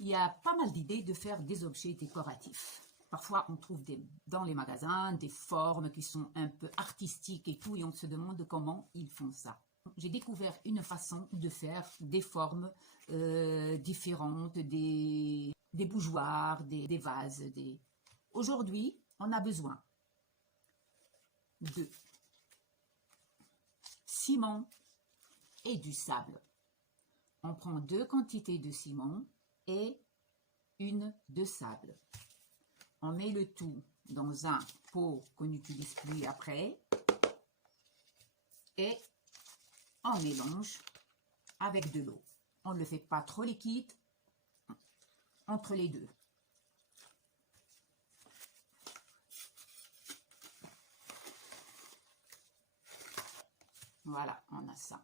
Il y a pas mal d'idées de faire des objets décoratifs. Parfois, on trouve dans les magasins des formes qui sont un peu artistiques et tout, et on se demande comment ils font ça. J'ai découvert une façon de faire des formes différentes, des bougeoirs, des vases. Aujourd'hui, on a besoin de ciment et du sable. On prend 2 quantités de ciment et une de sable. On met le tout dans un pot qu'on n'utilise plus après et on mélange avec de l'eau. On ne le fait pas trop liquide entre les deux. Voilà, on a ça.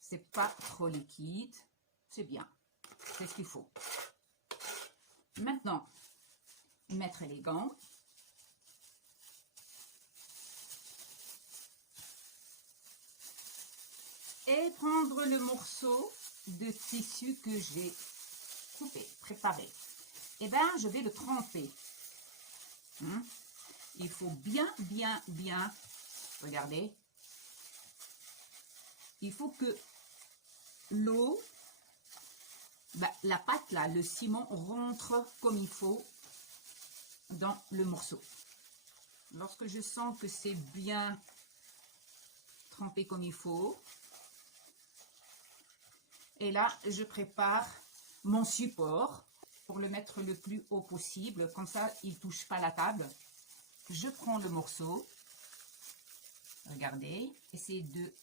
C'est pas trop liquide, c'est bien, c'est ce qu'il faut. Maintenant, mettre les gants. Et prendre le morceau de tissu que j'ai coupé, préparé. Et bien, je vais le tremper. Il faut bien, regardez. Il faut que l'eau, la pâte là, le ciment rentre comme il faut dans le morceau. Lorsque je sens que c'est bien trempé comme il faut, et là, je prépare mon support pour le mettre le plus haut possible. Comme ça, il ne touche pas la table. Je prends le morceau. Regardez. Essayez de...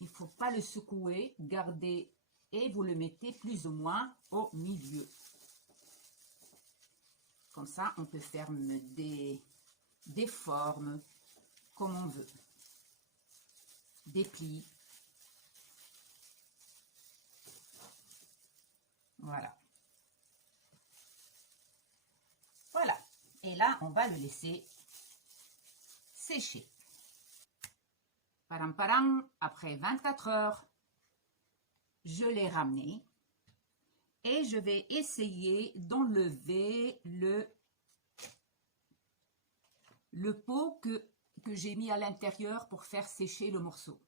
Il ne faut pas le secouer. Gardez et vous le mettez plus ou moins au milieu. Comme ça, on peut faire des formes comme on veut. Des plis. Voilà. Voilà. Et là, on va le laisser sécher. Param param, après 24 heures, je l'ai ramené. Et je vais essayer d'enlever le pot que j'ai mis à l'intérieur pour faire sécher le morceau.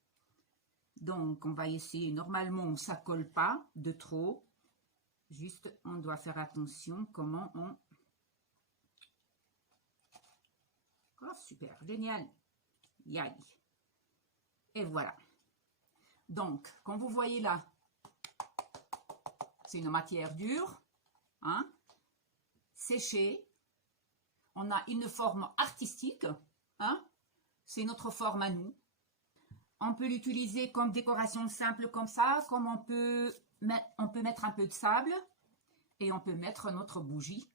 Donc, on va essayer. Normalement, ça ne colle pas de trop. Juste, on doit faire attention comment on... Oh, super, génial. Yay. Et voilà. Donc, comme vous voyez là, c'est une matière dure, hein, séchée. On a une forme artistique, hein, c'est notre forme à nous. On peut l'utiliser comme décoration simple comme ça, comme on peut mettre un peu de sable et on peut mettre notre bougie.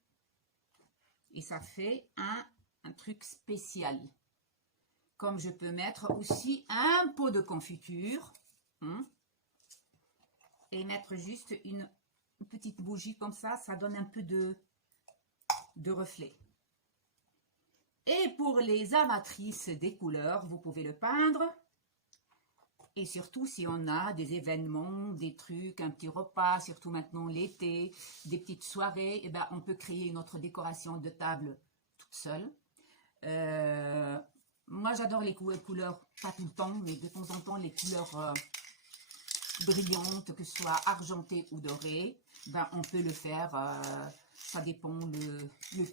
Et ça fait un truc spécial. Comme je peux mettre aussi un pot de confiture, hein, et mettre juste une petite bougie comme ça, ça donne un peu de reflet. Et pour les amatrices des couleurs, vous pouvez le peindre. Et surtout, si on a des événements, des trucs, un petit repas, surtout maintenant l'été, des petites soirées, eh ben, on peut créer notre décoration de table toute seule. Moi, j'adore les couleurs, pas tout le temps, mais de temps en temps, les couleurs brillantes, que ce soit argentées ou dorées, ben, on peut le faire, ça dépend le goût.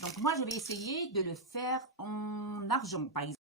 Donc, moi, je vais essayer de le faire en argent, par exemple.